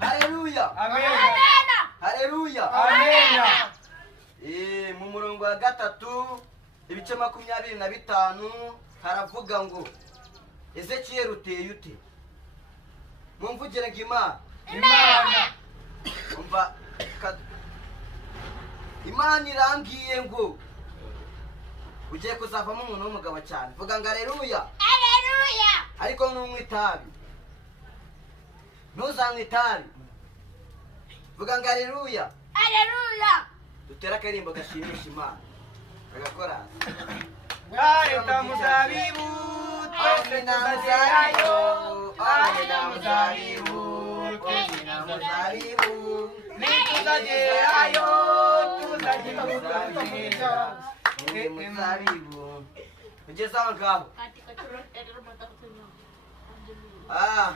Haleluya. Amen. Haleluya. Amen. Mu murongo wa 3 ibice 25 haravuga ngo Ezekiyeli uteye ute? Mumvugire ngo Imana. Umva Imana irambwiye ngo ugiye kuzavamo umuntu w'umugabo cyane. Vuga ngo haleluya. Haleluya. Ariko ntunywe itabi. Ntuzanywe itabi. Vuga ngo haleluya. Haleluya. Dutera akarimbo gashimisha Imana. Agakora. Leta muzabibu, twese tuzagerayo. Leta muzabibu, twese tuzagerayo. Nituzagerayo, tuzagerayo. Muzabibu. Ugeze aho ngaho. Katika churro, Ah.